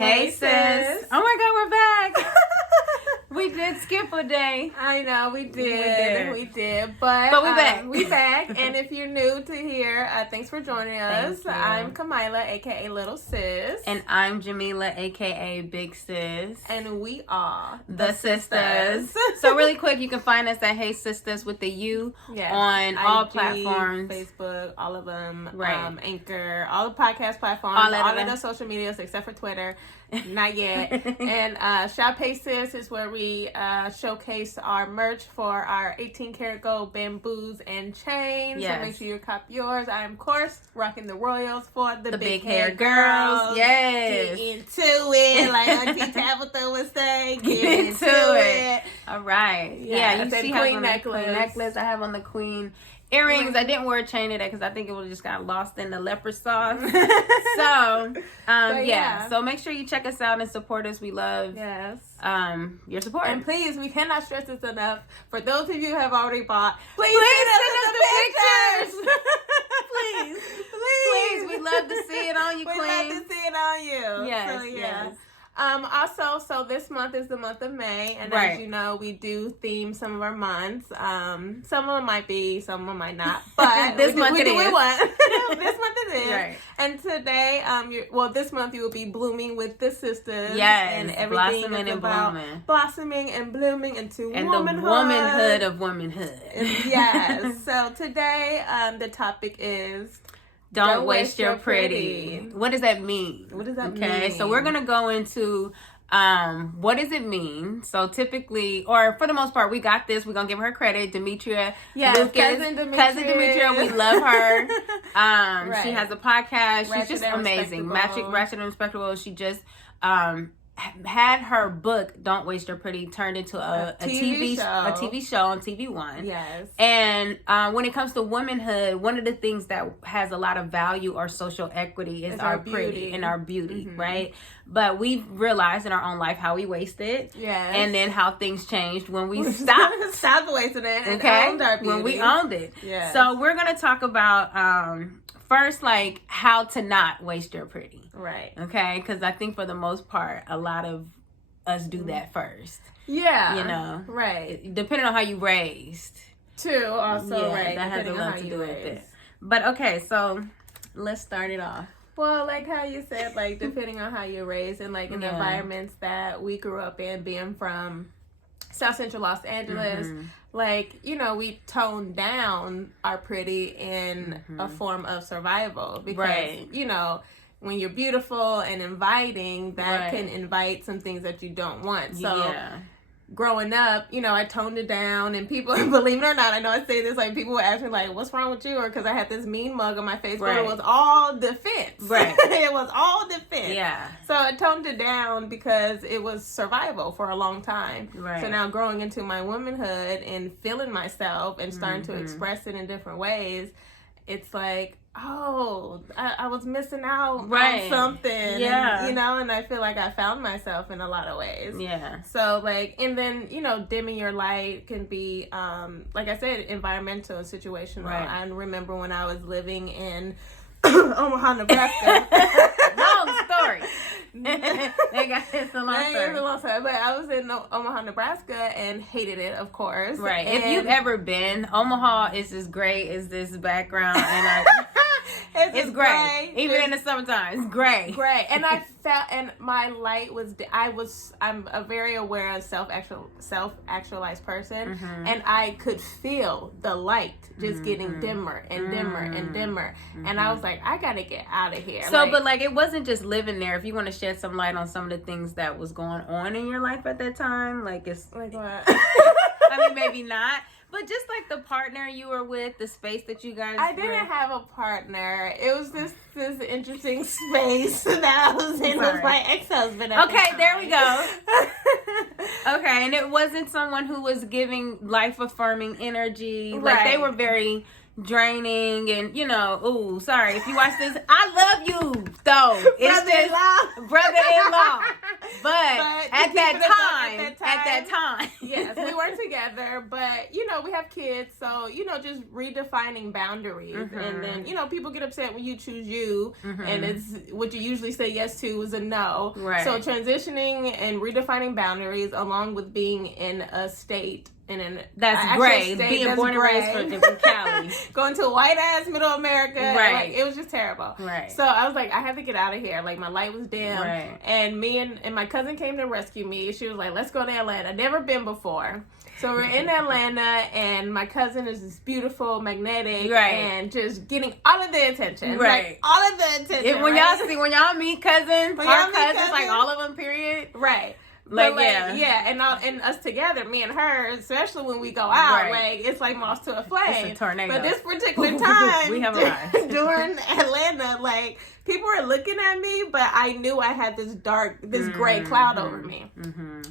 Hey, sis. Oh my God, we're back. We did skip a day. I know, we did. But we back. We back. And if you're new to here, thanks for joining us. Thank you. I'm Kamila, a.k.a. Little Sis. And I'm Jamila, a.k.a. Big Sis. And we are the Sisters. So really quick, you can find us at Hey Sisters with the U on all platforms. Facebook, all of them. Right. Anchor, all the podcast platforms. All of the social medias except for Twitter. Not yet. And Shop Hey Sis is where we showcase our merch for our 18 karat gold bamboos and chains. Yes. So make sure you cop yours. I am, of course, rocking the Royals for the big hair girls. Yes. Get into it. Like Auntie Tabitha would say. Get into it. All right. Yeah, you see queen necklace. I have on the queen earrings. I didn't wear a chain today because I think it would have just got lost in the leopard sauce. So, So make sure you check us out and support us. We love your support. And please, we cannot stress this enough. For those of you who have already bought, please send us the pictures. please. We love to see it on you, We queen. love to see it on you. Yes, yes. Also, this month is the month of May, and as you know, we do theme some of our months. Some of them might be, some of them might not, but this month it is. This month it is. Right. And today, this month you will be blooming with the sisters. Yes, and everything blossoming is and about blooming. Blossoming and blooming into and womanhood. the womanhood of womanhood. Yes. So today, the topic is Don't waste your pretty. What does that mean? What does that mean? Okay, so we're going to go into what does it mean? So typically, or for the most part, we got this. We're going to give her credit. Demetria. Yes, Lucas, cousin Demetria. We love her. Right. She has a podcast. Ratchet She's just and amazing. Respectable. Ratchet and Respectable. She just had her book Don't Waste Your Pretty turned into a TV show on TV One. Yes. And when it comes to womanhood, one of the things that has a lot of value or social equity is our pretty and our beauty, right? But we've realized in our own life how we waste it. Yes. And then how things changed when we stopped wasting it and owned our beauty. when we owned it. Yes. So we're going to talk about first, like, how to not waste your pretty. Right. Okay? Because I think for the most part, a lot of us do that first. Yeah. You know? Right. Depending on how you raised. Too, also, right. That has a lot to do with it. But, okay, so let's start it off. Well, like how you said, like, depending on how you're raised and, like, in the environments that we grew up in, being from South Central Los Angeles, like, you know, we toned down our pretty in a form of survival because, you know, when you're beautiful and inviting, that can invite some things that you don't want. So growing up, you know, I toned it down, and people, believe it or not, I know I say this, like, people would ask me, like, what's wrong with you? Or because I had this mean mug on my face, but it was all defense. Right. It was all defense. Yeah. So I toned it down because it was survival for a long time. Right. So now growing into my womanhood and feeling myself and starting to express it in different ways, it's like, oh, I was missing out on something. Yeah. And, you know, and I feel like I found myself in a lot of ways. Yeah. So, like, and then, you know, dimming your light can be, like I said, environmental and situational. Right. I remember when I was living in Omaha, Nebraska. Long story. It's a long story. But I was in Omaha, Nebraska, and hated it, of course. Right. And if you've ever been, Omaha is as great as this background, and it's gray. Even in the summertime, it's gray. Gray. And I felt, and my light was, I'm a very aware of self-actualized person, and I could feel the light just getting dimmer and dimmer and dimmer. And I was like, I gotta get out of here. So, but like, it wasn't just living there. If you want to shed some light on some of the things that was going on in your life at that time, like, it's like what? I mean, maybe not. But just like the partner you were with, the space that you guys I didn't have a partner. It was this interesting space that I was in with my ex-husband at the time. There we go. Okay, and it wasn't someone who was giving life-affirming energy. Like, they were very draining and, you know, ooh, sorry. If you watch this, I love you, though. It's brother-in-law. But at that time, yes, we weren't together, but we have kids, so just redefining boundaries, and then people get upset when you choose you, and it's what you usually say yes to is a no. Right. So transitioning and redefining boundaries, along with being in a state. That's great. Being born and raised in Cali. Going to a white ass middle America. Right. Like, it was just terrible. Right. So I was like, I have to get out of here. Like, my light was dim. Right. And me and my cousin came to rescue me. She was like, let's go to Atlanta. Never been before. So we're in Atlanta, and my cousin is just beautiful, magnetic, and just getting all of the attention. Right. Like, all of the attention. When y'all meet cousins, cousins, like all of them, period. Right. Like, and us together, me and her, especially when we go out, like, it's like moths to a flame. It's a tornado. But this particular time, we have arrived. during Atlanta, like, people were looking at me, but I knew I had this gray cloud over me.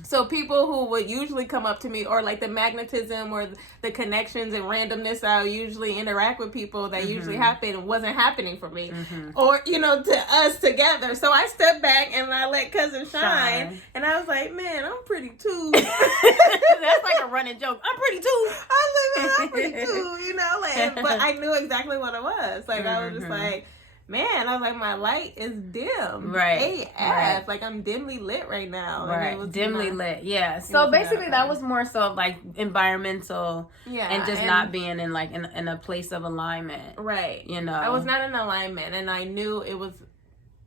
So people who would usually come up to me, or like the magnetism or the connections and randomness I would usually interact with people that usually happen, wasn't happening for me. Or, to us together. So I stepped back and I let cousin shine. And I was like, man, I'm pretty too. That's like a running joke. I'm pretty too. I was like, man, I'm pretty too, but I knew exactly what it was. Like, I was just like, man, I was like, my light is dim. Right. AF. Right. Like, I'm dimly lit right now. Right. And dimly lit. Yeah. So basically that was more so like environmental and just not being in like in a place of alignment. Right. I was not in alignment, and I knew it was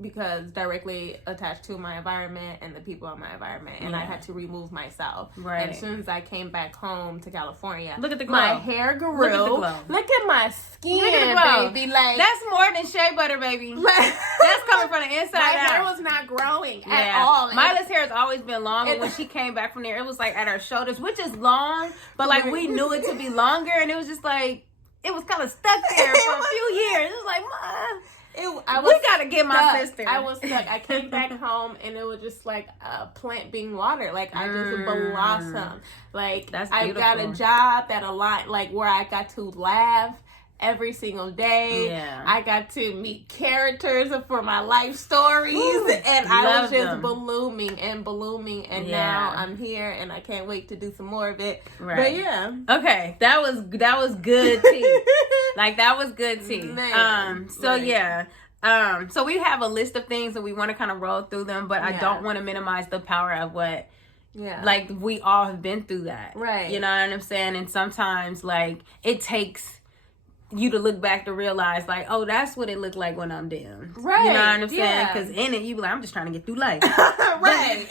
because directly attached to my environment and the people in my environment, and I had to remove myself. Right. And as soon as I came back home to California, look at the glow. My hair grew. Look at the glow. Look at my skin, look at the glow. baby. Like, that's more than shea butter, baby. That's coming from the inside my out. hair was not growing at all. Myla's hair has always been long, and when she came back from there, it was like at her shoulders, which is long, but like we knew it to be longer, and it was just like it was kind of stuck there for a few years. It was like, we gotta get my sister. I was stuck. I came back home, and it was just like a plant being watered. Like, I just blossomed. Like, I got a job that aligned, like, where I got to laugh every single day. Yeah. I got to meet characters for my life stories. And I was just blooming, and now I'm here, and I can't wait to do some more of it. Right. But yeah. Okay. That was good tea. Like, that was good tea. Man. So we have a list of things and we want to kind of roll through them, but I don't want to minimize the power of what like we all have been through that. Right. You know what I'm saying? And sometimes like it takes you to look back to realize like, oh, that's what it looked like when I'm dim. Right. You know what I'm saying? Because in it, you be like, I'm just trying to get through life. Right.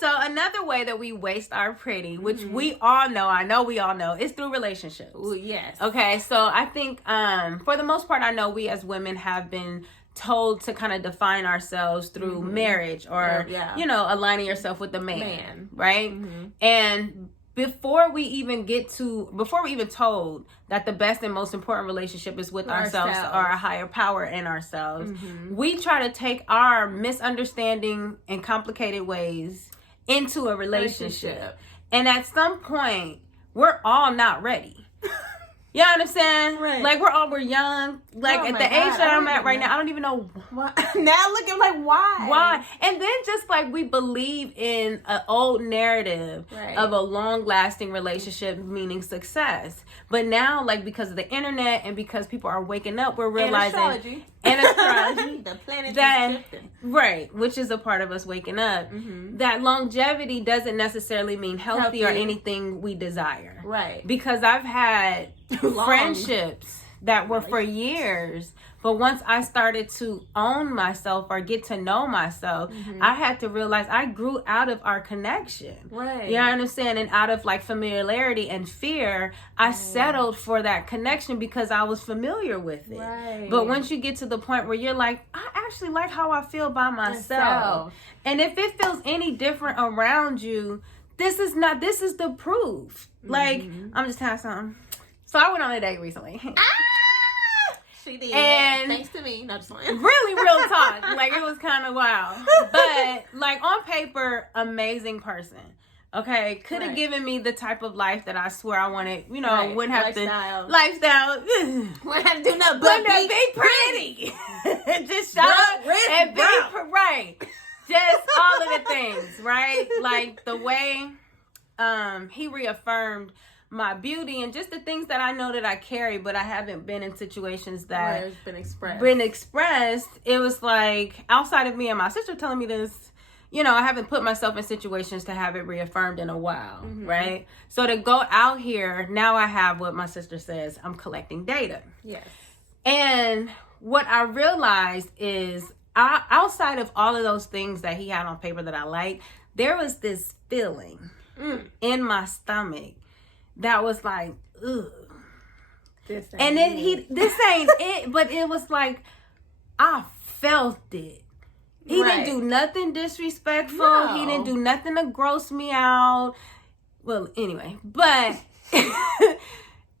So another way that we waste our pretty, which we all know, I know we all know, is through relationships. Ooh, yes. Okay. So I think for the most part, I know we as women have been told to kind of define ourselves through marriage or, aligning yourself with the man. Right. And before we even told that the best and most important relationship is with ourselves or a higher power in ourselves, we try to take our misunderstanding and complicated ways into a relationship. And at some point, we're all not ready. You understand? Right. Like, we're young. Like, at the age that I'm at right now, I don't even know why. Now looking like, why? Why? And then just like we believe in an old narrative of a long-lasting relationship meaning success. But now, like, because of the internet and because people are waking up, we're realizing... And astrology. The planet is shifting. Right, which is a part of us waking up. That longevity doesn't necessarily mean healthy or anything we desire. Right. Because I've had friendships that were for years, but once I started to own myself or get to know myself, I had to realize I grew out of our connection. Right. You know what I'm saying? And out of like familiarity and fear, I settled for that connection because I was familiar with it. Right. But once you get to the point where you're like, I actually like how I feel by myself. And if it feels any different around you, this is the proof. Like, I'm just having something. So I went on a date recently. She did. And thanks to me. Not just lying. Really real talk. Like, it was kind of wild. But, like, on paper, amazing person. Okay? Could have given me the type of life that I swear I wanted. You know, wouldn't have lifestyle. Wouldn't have to do nothing but be pretty. Just show up and be right. Just all of the things, right? Like, the way... he reaffirmed my beauty and just the things that I know that I carry, but I haven't been in situations that where it's been expressed. It was like, outside of me and my sister telling me this, you know, I haven't put myself in situations to have it reaffirmed in a while, right? So to go out here, now I have what my sister says, I'm collecting data. Yes. And what I realized is, outside of all of those things that he had on paper that I like, there was this feeling in my stomach that was like, ugh. This ain't it, but it was like, I felt it. He didn't do nothing disrespectful. No. He didn't do nothing to gross me out. Well, anyway, but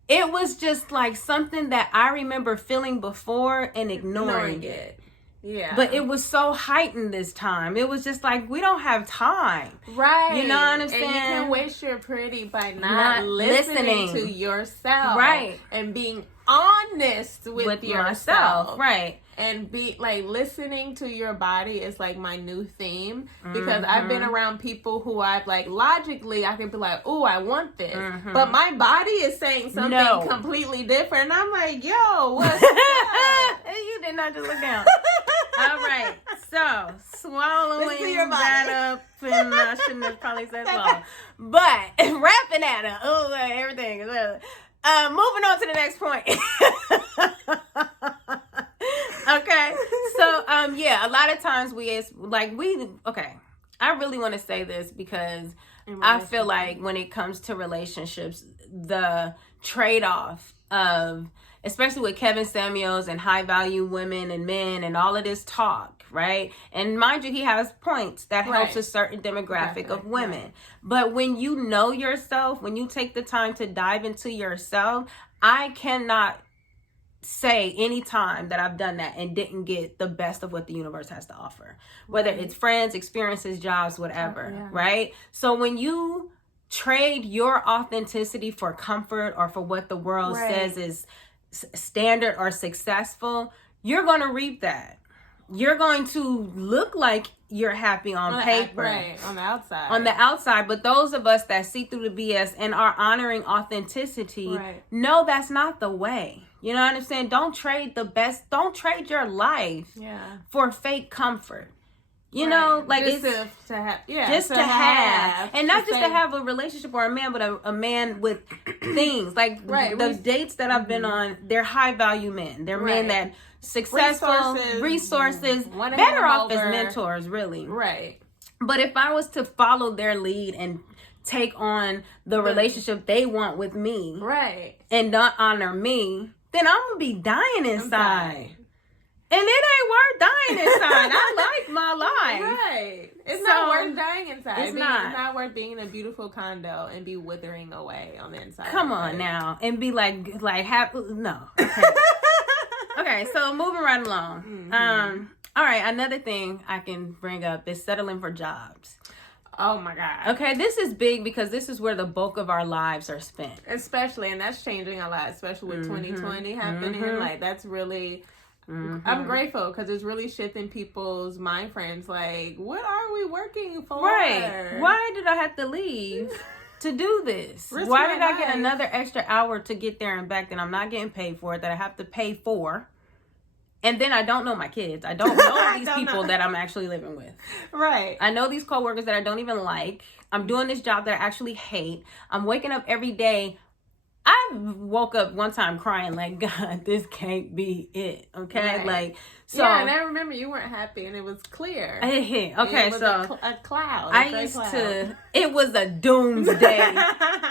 it was just like something that I remember feeling before and ignoring it. Yeah. But it was so heightened this time. It was just like, we don't have time. Right. You know what I'm saying? And you can waste your pretty by not listening to yourself. Right. And being honest with yourself. Right. And be like, listening to your body is like my new theme, because I've been around people who I've like, logically I could be like, oh, I want this, but my body is saying something completely different, and I'm like, yo, what's up? You did not just look down. All right, so swallowing that up, and I shouldn't have probably said swallow, but wrapping at her, oh, everything. Moving on to the next point. Okay, so a lot of times I really want to say this because I feel like when it comes to relationships, the trade-off of, especially with Kevin Samuels and high value women and men and all of this talk, right? And mind you, he has points that helps a certain demographic of women. Right. But when you know yourself, when you take the time to dive into yourself, I cannot say any time that I've done that and didn't get the best of what the universe has to offer, whether it's friends, experiences, jobs, whatever, right? So when you trade your authenticity for comfort or for what the world says is standard or successful, you're going to reap that. You're going to look like you're happy on paper. On the outside. On the outside. But those of us that see through the BS and are honoring authenticity, know that's not the way. You know what I'm saying? Don't trade don't trade your life for fake comfort. You know, like just to have. And not just to have a relationship or a man, but a man with things. Like the dates that I've been on, they're high value men. They're men that successful, resources better off as mentors, really. Right. But if I was to follow their lead and take on the relationship they want with me, and not honor me, then I'm gonna be dying inside. And it ain't worth dying inside. I like my life. Right. It's not worth dying inside. It's not worth being in a beautiful condo and be withering away on the inside. Come on now. And be no. Okay. Okay, so moving right along. All right, another thing I can bring up is settling for jobs. Oh my God. Okay, this is big because this is where the bulk of our lives are spent. Especially, and that's changing a lot, especially with 2020 happening. Like, that's really... I'm grateful because it's really shifting people's mind frames. Like, what are we working for? Right. Why did I have to leave to do this? Why did I get another extra hour to get there and back that I'm not getting paid for, that I have to pay for? And then I don't know my kids. I don't know these people that I'm actually living with. Right. I know these coworkers that I don't even like. I'm doing this job that I actually hate. I'm waking up every day. I woke up one time crying like, God, this can't be it. Okay, right. Like, so yeah, and I remember you weren't happy, and it was clear. Okay, it was so a cloud. It was a doomsday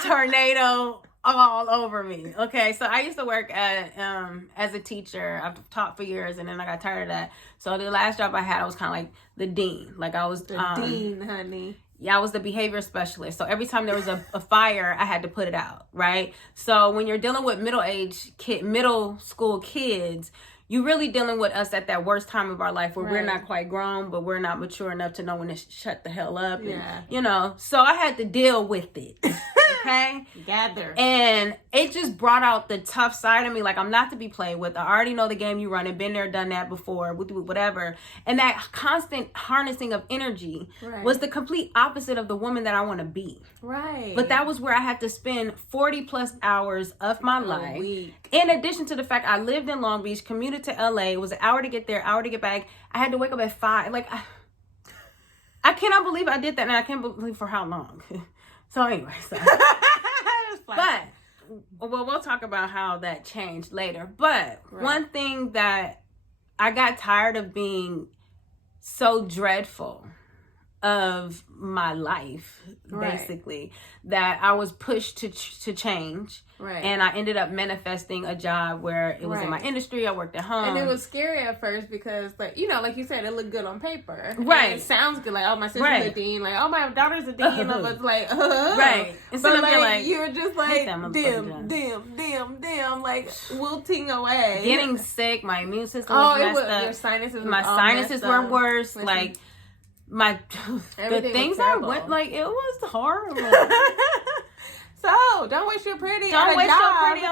tornado all over me. Okay, so I used to work at as a teacher. I've taught for years, and then I got tired of that. So the last job I had, I was kind of like the dean. Like I was the dean, honey. Yeah, I was the behavior specialist. So every time there was a fire, I had to put it out, right? So when you're dealing with middle school kids, you're really dealing with us at that worst time of our life where we're not quite grown, but we're not mature enough to know when to shut the hell up. Yeah. And, so I had to deal with it. Okay? Gather. And it just brought out the tough side of me. Like, I'm not to be played with. I already know the game you run and been there, done that before, whatever. And that constant harnessing of energy was the complete opposite of the woman that I want to be. Right. But that was where I had to spend 40 plus hours of my life. In addition to the fact I lived in Long Beach, commuted to LA. It was an hour to get there, hour to get back. I had to wake up at 5. Like, I cannot believe I did that, and I can't believe for how long. So anyway, but we'll talk about how that changed later. But one thing that I got tired of being so dreadful of my life, basically, that I was pushed to change. Right. And I ended up manifesting a job where it was in my industry. I worked at home. And it was scary at first because, like, you know, like you said, it looked good on paper. Right. And it sounds good. Like, oh, my sister's a dean. Like, oh, my daughter's a dean. But like, right. And but like, you're just like, dim, like, wilting away. Getting sick. My immune system was messed up. Your sinuses my sinuses were worse. Like, the things I went, like, it was horrible. So, don't waste your pretty on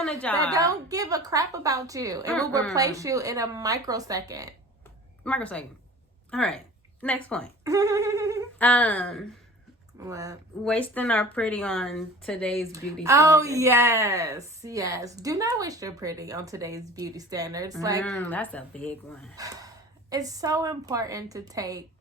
a job that don't give a crap about you. It will replace you in a microsecond. All right. Next point. What? Wasting our pretty on today's beauty standards. Oh, yes. Do not waste your pretty on today's beauty standards. Like, that's a big one. It's so important to take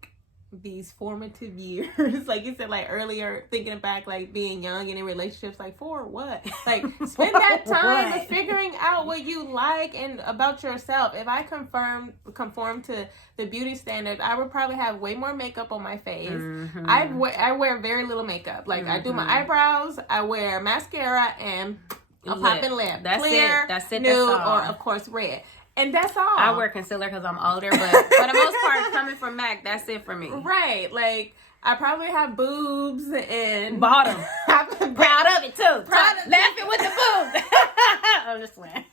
these formative years, like you said, like earlier, thinking back, like being young and in relationships, like for what? Like spend that time figuring out what you like and about yourself. If I conform to the beauty standards, I would probably have way more makeup on my face. I wear very little makeup. Like I do my eyebrows, I wear mascara and a popping lip. That's clear, it. That's it. Nude, that's all. Or of course red. And that's all. I wear concealer because I'm older, but for the most part, coming from MAC, that's it for me. Right. Like, I probably have boobs and... Bottom. I'm proud of it, too. Laughing with the boobs. I'm just playing.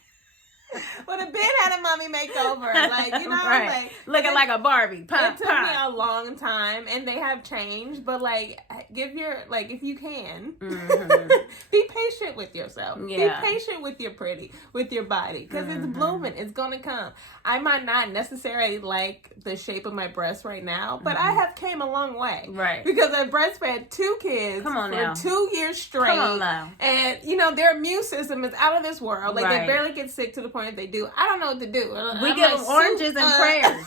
Well, the Ben had a mommy makeover. Like, you know, like... Looking like a Barbie. It took me a long time, and they have changed, but, like, if you can, be patient with yourself. Yeah. Be patient with your pretty, with your body, because it's blooming. It's going to come. I might not necessarily like the shape of my breasts right now, but I have came a long way. Right. Because I breastfed 2 kids for 2 years straight. Come on now. And, you know, their immune system is out of this world. Like, they barely get sick to the point that they do. I don't know what to do. We give them oranges and prayers.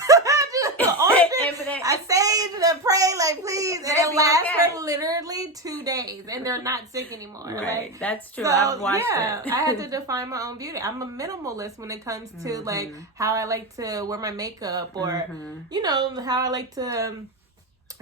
I sage and pray, like, please. And it lasts for literally 2 days. And they're not sick anymore. Right. Like, that's true. So, I've watched it. I had to define my own beauty. I'm a minimalist when it comes to, like, how I like to wear my makeup or, you know, how I like to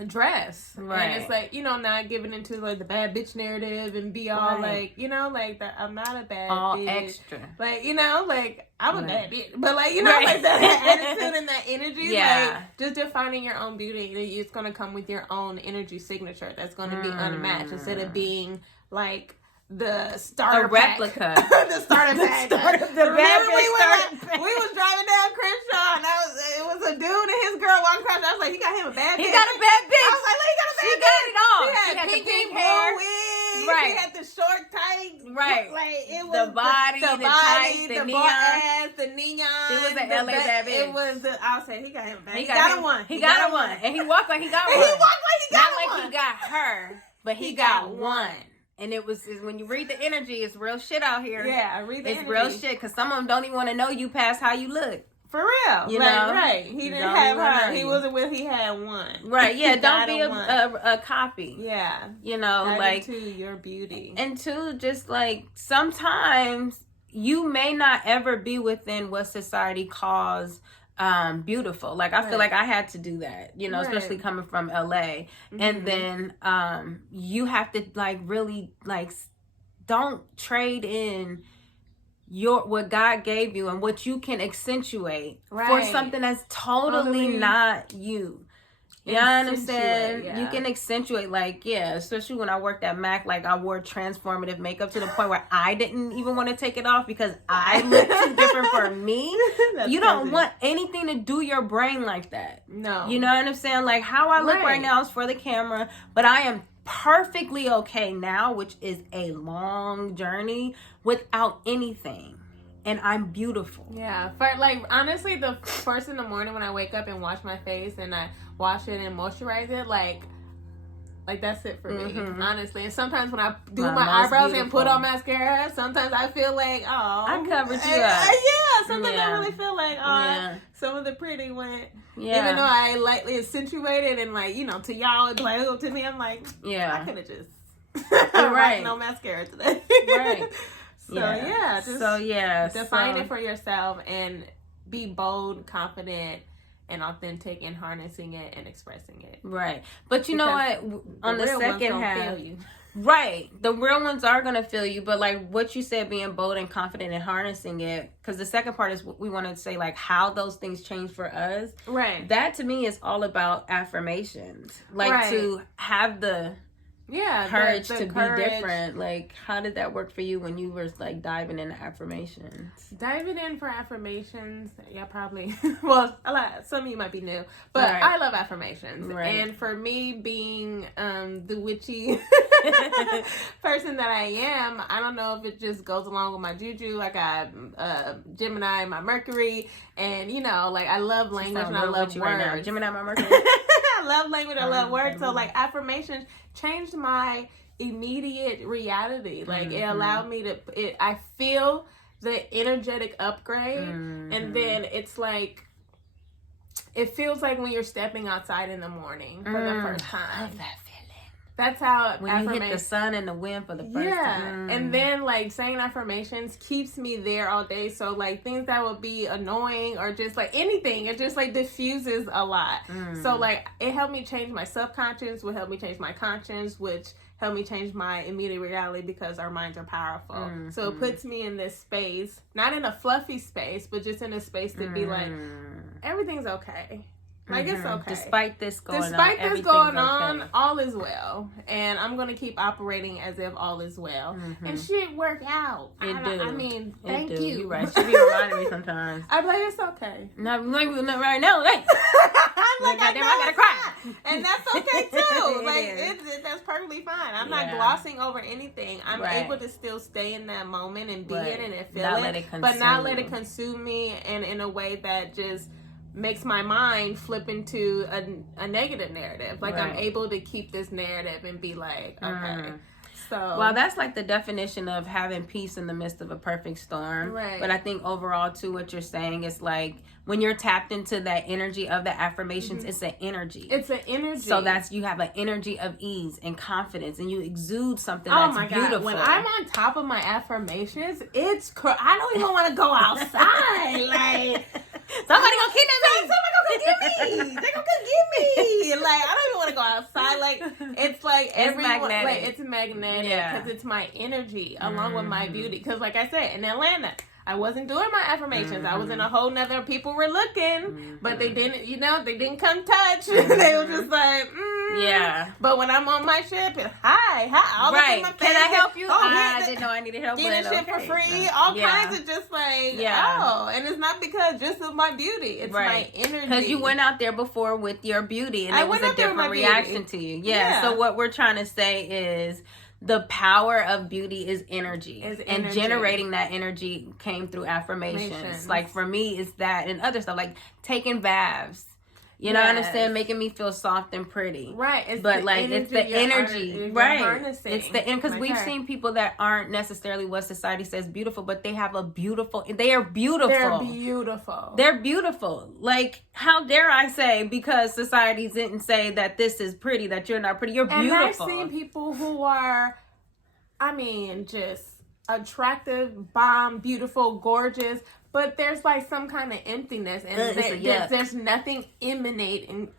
dress. Right. And it's like, you know, not giving into like the bad bitch narrative and be all like, you know, like that I'm not a bad all bitch. Extra. Like, you know, like I'm a bad bitch. But like, you know, like that attitude and that energy. Like just defining your own beauty, it's gonna come with your own energy signature that's gonna be unmatched instead of being like the starter replica. The starter pack. Remember we was driving down Crenshaw and it was a dude and his girl walking across. I was like, he got him a bad bitch. He got a bad bitch. I was like, he got a bad bitch. She got it all. He had pink hair. Wig. Right. He had the short tight. Right. Like it was the body, the tight, the neon. Ass, the neon. It was an LA bad bitch. It was I was saying he got him a bad. He got one. He got one. And he walked like he got one. He walked like he got Not one. Not like he got her, but he got one. And it was when you read the energy, it's real shit out here. Yeah, I read the energy. It's real shit because some of them don't even want to know you past how you look. For real, you know, right? He didn't have her. He wasn't with. He had one. Right? Yeah. Don't be a copy. Yeah. You know, like into your beauty, and two, just like sometimes you may not ever be within what society calls beautiful. Like I feel like I had to do that, you know, especially coming from LA. And then you have to like really like don't trade in what God gave you and what you can accentuate for something that's totally not you. You understand? Yeah. You can accentuate, like, especially when I worked at MAC, like, I wore transformative makeup to the point where I didn't even want to take it off because I looked too different for me. You don't want anything to do your brain like that. No. You know what I'm saying? Like, how I look right now is for the camera, but I am perfectly okay now, which is a long journey, without anything. And I'm beautiful. Yeah. For like, honestly, the first in the morning when I wake up and wash my face and I wash it and moisturize it, like that's it for me, honestly. And sometimes when I do my eyebrows and put on mascara, sometimes I feel like, oh, I covered you up. Yeah, sometimes I really feel like, some of the pretty went. Yeah. Even though I lightly accentuated and like, to y'all, it's like, to me, I'm like, I could have just right, no mascara today. Right. Just define it for yourself and be bold, confident, and authentic in harnessing it and expressing it. Right. But you know what? On the second half, right, the real ones are going to feel you. But like what you said, being bold and confident in harnessing it, because the second part is what we want to say, like how those things change for us. Right. That to me is all about affirmations. Like to have the courage to be different. Like, how did that work for you when you were like diving into affirmations? Diving in for affirmations, probably. Well, some of you might be new, but I love affirmations. And for me, being the witchy person that I am, I don't know if it just goes along with my juju. I got Gemini, my Mercury, and like I love language and I love words. Right now. Gemini, my Mercury. I love language. I love words. So like affirmations changed my immediate reality. Like it allowed me to. I feel the energetic upgrade, and then it's like it feels like when you're stepping outside in the morning for the first time. I love that feeling. That's how when you hit the sun and the wind for the first time. And then like saying affirmations keeps me there all day. So like things that would be annoying or just like anything, it just like diffuses a lot. So like it helped me change my subconscious, would help me change my conscience, which helped me change my immediate reality because our minds are powerful. So it puts me in this space, not in a fluffy space, but just in a space to be like, everything's okay. Like it's okay. Despite this going on, all is well. And I'm going to keep operating as if all is well. And shit work out. I mean, thank you. You're right. She be reminding me sometimes. I'm like, it's okay. Not right now. Like, I'm like, goddamn, I gotta cry. And that's okay too. Like, that's perfectly fine. I'm not glossing over anything. I'm able to still stay in that moment and be in it and feel it. But not let it consume me and in a way that just makes my mind flip into a negative narrative. Like I'm able to keep this narrative and be like, okay. So well, that's like the definition of having peace in the midst of a perfect storm. Right. But I think overall too, what you're saying is like when you're tapped into that energy of the affirmations, it's an energy. It's an energy. So you have an energy of ease and confidence, and you exude something that's beautiful. God. When I'm on top of my affirmations, I don't even want to go outside. Like somebody gonna kidnap me. Somebody gonna get me. They gonna get me. Like I don't even want to go outside. Like it's like magnetic. Like it's magnetic because it's my energy along with my beauty. Because like I said, in Atlanta, I wasn't doing my affirmations. I was in a whole nother. People were looking, but they didn't. They didn't come touch. They were just like, yeah. But when I'm on my ship, hi. Right. Can I help you? I didn't know I needed help. Getting shit for free. All kinds of just like, and it's not because just of my beauty. It's my energy. Because you went out there before with your beauty, and it was a different reaction to you. Yeah. So what we're trying to say is, the power of beauty is energy. And generating that energy came through affirmations. Like for me, it's that and other stuff, like taking baths. You know what I'm saying? Making me feel soft and pretty. Right. It's the energy. Right. It's the because we've seen people that aren't necessarily what society says beautiful, but they are beautiful. They're beautiful. Like, how dare I say, because society didn't say that this is pretty, that you're not pretty. You're beautiful. And I've seen people who are, just attractive, bomb, beautiful, gorgeous, but there's like some kind of emptiness, and there's nothing emanating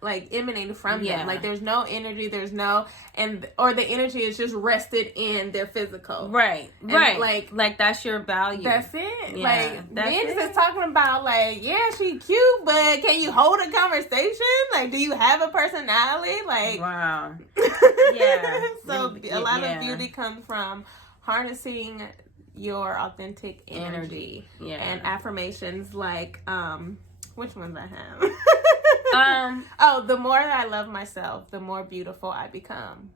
from them. Like there's no energy, or the energy is just rested in their physical. Right. Like that's your value. That's it. Yeah, like men just talking about like, she cute, but can you hold a conversation? Like, do you have a personality? Like, wow. So a lot of beauty comes from harnessing your authentic energy. And affirmations like which ones I have? The more I love myself, the more beautiful I become.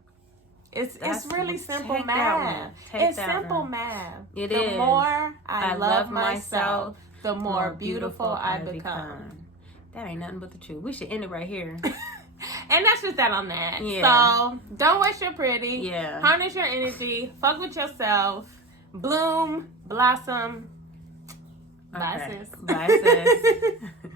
It's really simple take math. It's that simple one. math. It is. The more I love myself, the more beautiful I become. That ain't nothing but the truth. We should end it right here. And that's just that on that. Yeah. So don't waste your pretty. Yeah. Harness your energy. Fuck with yourself. Bloom. Blossom. Bye, sis. Bye, sis.